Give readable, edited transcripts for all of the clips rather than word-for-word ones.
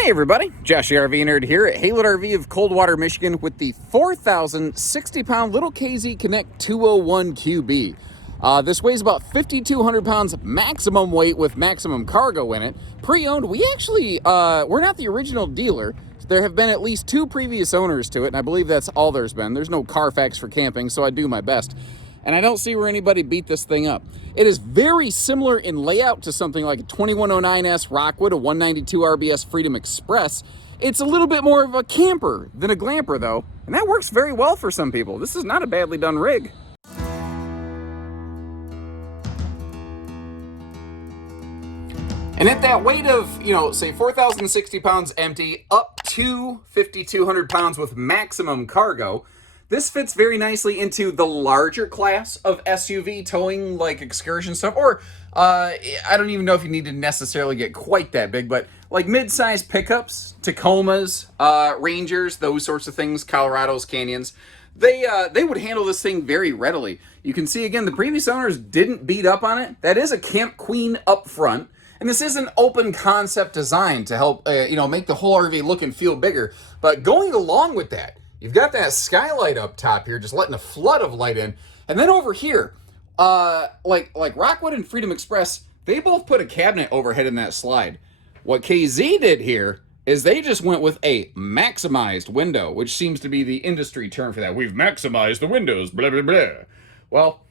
Hey everybody, Josh the RV Nerd here at Haylett RV of Coldwater, Michigan with the 4,060-pound Little KZ Connect 201 QB. This weighs about 5,200 pounds maximum weight with maximum cargo in it. Pre-owned, we're not the original dealer. There have been at least 2 previous owners to it, and I believe that's all there's been. There's no Carfax for camping, so I do my best. And I don't see where anybody beat this thing up. It is very similar in layout to something like a 2109S Rockwood, a 192 RBS Freedom Express. It's a little bit more of a camper than a glamper though, and that works very well for some people. This is not a badly done rig. And at that weight of, say 4,060 pounds empty up to 5,200 pounds with maximum cargo, this fits very nicely into the larger class of SUV towing, like excursion stuff, or I don't even know if you need to necessarily get quite that big, but like mid-size pickups, Tacomas, Rangers, those sorts of things, Colorados, Canyons, they would handle this thing very readily. You can see, again, the previous owners didn't beat up on it. That is a Camp Queen up front, and this is an open concept design to help, make the whole RV look and feel bigger. But going along with that, you've got that skylight up top here, just letting a flood of light in. And then over here, like Rockwood and Freedom Express, they both put a cabinet overhead in that slide. What KZ did here is they just went with a maximized window, which seems to be the industry term for that. We've maximized the windows, blah, blah, blah. Well,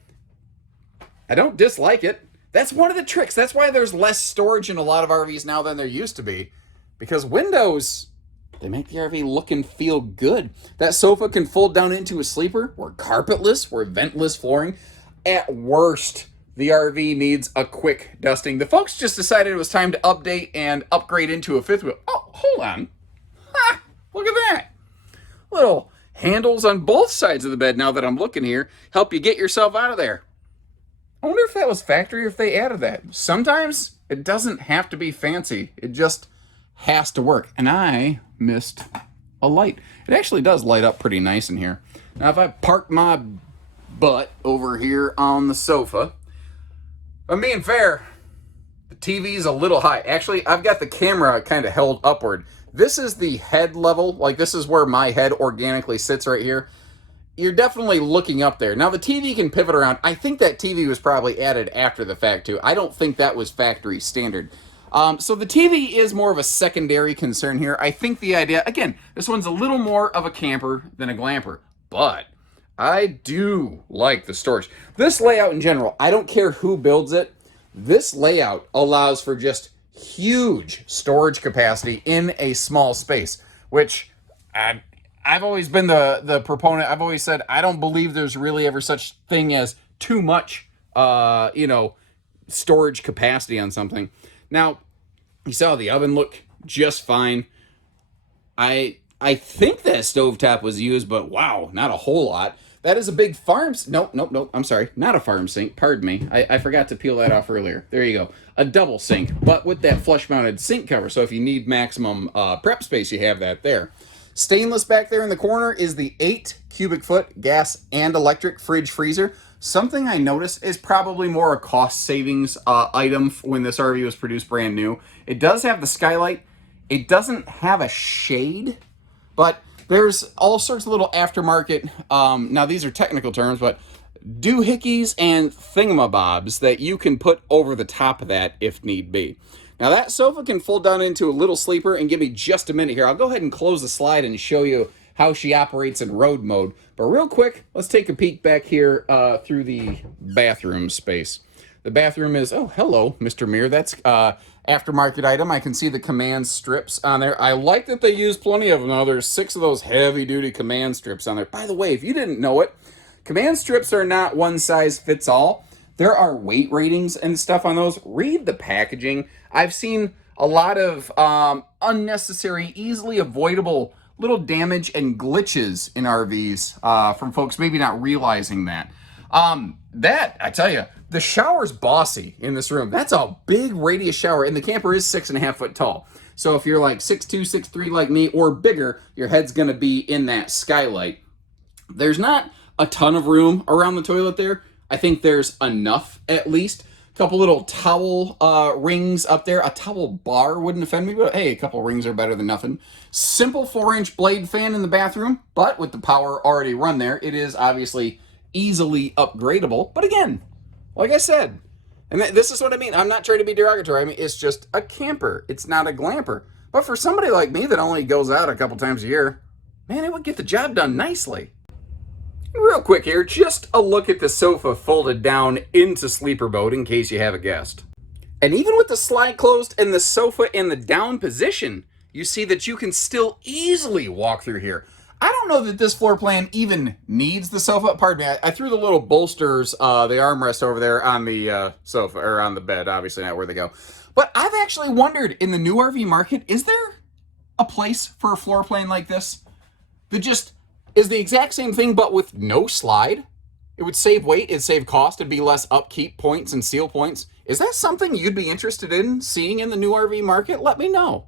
I don't dislike it. That's one of the tricks. That's why there's less storage in a lot of RVs now than there used to be. Because windows, they make the RV look and feel good. That sofa can fold down into a sleeper. We're carpetless. We're ventless flooring. At worst, the RV needs a quick dusting. The folks just decided it was time to update and upgrade into a fifth wheel. Oh, hold on. Ha! Look at that. Little handles on both sides of the bed now that I'm looking here. Help you get yourself out of there. I wonder if that was factory or if they added that. Sometimes it doesn't have to be fancy. It just has to work. And I missed a light. It actually does light up pretty nice in here. Now if I park my butt over here on the sofa, if I'm being fair, the TV's a little high. Actually, I've got the camera kind of held upward. This is the head level. Like, this is where my head organically sits right here. You're definitely looking up there. Now the TV can pivot around. I think that TV was probably added after the fact too. I don't think that was factory standard. So the TV is more of a secondary concern here. I think the idea, again, this one's a little more of a camper than a glamper, but I do like the storage. This layout in general, I don't care who builds it. This layout allows for just huge storage capacity in a small space, which I've always been the proponent. I've always said I don't believe there's really ever such thing as too much, storage capacity on something. Now, you saw the oven look just fine. I think that stovetop was used, but wow, not a whole lot. That is a big farm... Nope. I'm sorry. Not a farm sink. Pardon me. I forgot to peel that off earlier. There you go. A double sink, but with that flush-mounted sink cover. So if you need maximum prep space, you have that there. Stainless back there in the corner is the 8 cubic foot gas and electric fridge freezer. Something I noticed is probably more a cost savings item when this RV was produced brand new. It does have the skylight. It doesn't have a shade, but there's all sorts of little aftermarket, now these are technical terms, but doohickeys and thingamabobs that you can put over the top of that if need be. Now that sofa can fold down into a little sleeper, and give me just a minute here. I'll go ahead and close the slide and show you how she operates in road mode. But real quick, let's take a peek back here through the bathroom space. The bathroom is, oh, hello, Mr. Mirror. That's aftermarket item. I can see the command strips on there. I like that they use plenty of them. Now, there's 6 of those heavy-duty command strips on there. By the way, if you didn't know it, command strips are not one size fits all. There are weight ratings and stuff on those. Read the packaging. I've seen a lot of unnecessary, easily avoidable little damage and glitches in RVs from folks maybe not realizing that. I tell you, the shower's bossy in this room. That's a big radius shower, and the camper is 6.5 foot tall. So if you're like 6'2", 6'3" like me, or bigger, your head's gonna be in that skylight. There's not a ton of room around the toilet there. I think there's enough, at least, Couple little towel rings up there. A towel bar wouldn't offend me, but hey, a couple rings are better than nothing. Simple 4-inch blade fan in the bathroom, but with the power already run there, it is obviously easily upgradable. But again, like I said, and this is what I mean. I'm not trying to be derogatory. I mean, it's just a camper. It's not a glamper. But for somebody like me that only goes out a couple times a year, man, it would get the job done nicely. Real quick here, just a look at the sofa folded down into sleeper mode in case you have a guest. And even with the slide closed and the sofa in the down position, you see that you can still easily walk through here. I don't know that this floor plan even needs the sofa. Pardon me, I threw the little bolsters, the armrest over there on the sofa, or on the bed, obviously not where they go. But I've actually wondered, in the new RV market, is there a place for a floor plan like this that just is the exact same thing but with no slide? It would save weight, it'd save cost, it'd be less upkeep points and seal points. Is that something you'd be interested in seeing in the new RV market? Let me know.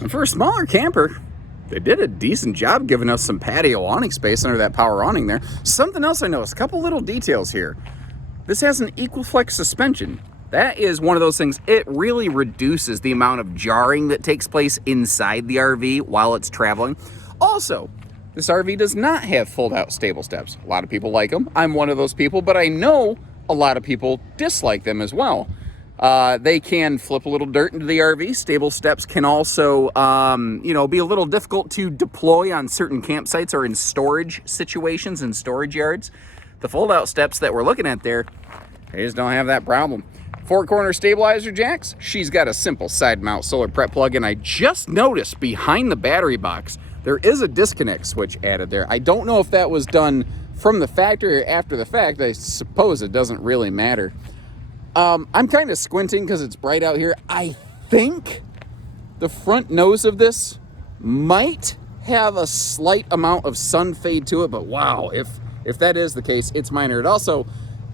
And for a smaller camper, they did a decent job giving us some patio awning space under that power awning there. Something else I noticed, a couple little details here. This has an EqualFlex suspension. That is one of those things, it really reduces the amount of jarring that takes place inside the RV while it's traveling. Also, this RV does not have fold-out stable steps. A lot of people like them. I'm one of those people, but I know a lot of people dislike them as well. They can flip a little dirt into the RV. Stable steps can also, be a little difficult to deploy on certain campsites or in storage situations and storage yards. The fold-out steps that we're looking at there, they just don't have that problem. 4-corner stabilizer jacks. She's got a simple side mount solar prep plug, and I just noticed behind the battery box, there is a disconnect switch added there. I don't know if that was done from the factory or after the fact. I suppose it doesn't really matter. I'm kind of squinting because it's bright out here. I think the front nose of this might have a slight amount of sun fade to it, but wow, if that is the case, it's minor.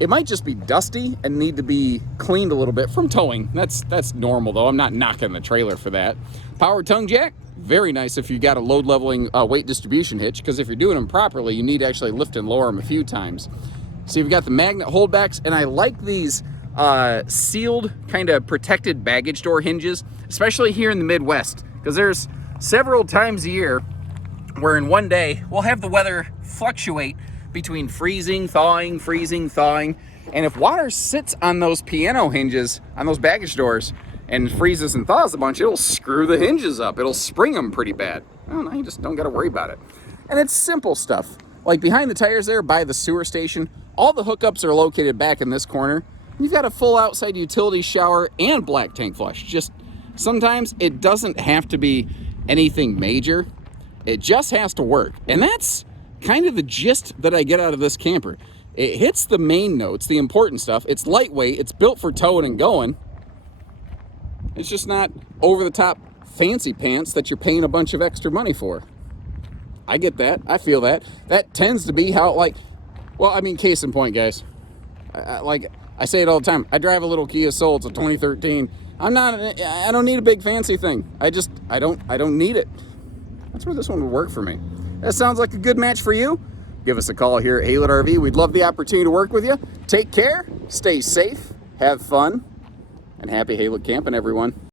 It might just be dusty and need to be cleaned a little bit from towing. That's normal though. I'm not knocking the trailer for that. Power tongue jack, very nice if you got a load leveling weight distribution hitch, because if you're doing them properly, you need to actually lift and lower them a few times. So you've got the magnet holdbacks, and I like these sealed kind of protected baggage door hinges, especially here in the Midwest, because there's several times a year where in one day we'll have the weather fluctuate between freezing, thawing, and if water sits on those piano hinges, on those baggage doors, and freezes and thaws a bunch, it'll screw the hinges up. It'll spring them pretty bad. I don't know, you just don't got to worry about it. And it's simple stuff. Like behind the tires there by the sewer station, all the hookups are located back in this corner. You've got a full outside utility shower and black tank flush. Just sometimes it doesn't have to be anything major. It just has to work. And that's kind of the gist that I get out of this camper. It hits the main notes, the important stuff. It's lightweight, it's built for towing and going. It's just not over the top fancy pants that you're paying a bunch of extra money for. I get that, I feel that. That tends to be how, case in point, guys. I say it all the time. I drive a little Kia Soul, it's a 2013. I don't need a big fancy thing. I don't need it. That's where this one would work for me. That sounds like a good match for you. Give us a call here at Haylett RV. We'd love the opportunity to work with you. Take care, stay safe, have fun, and happy Haylett camping, everyone.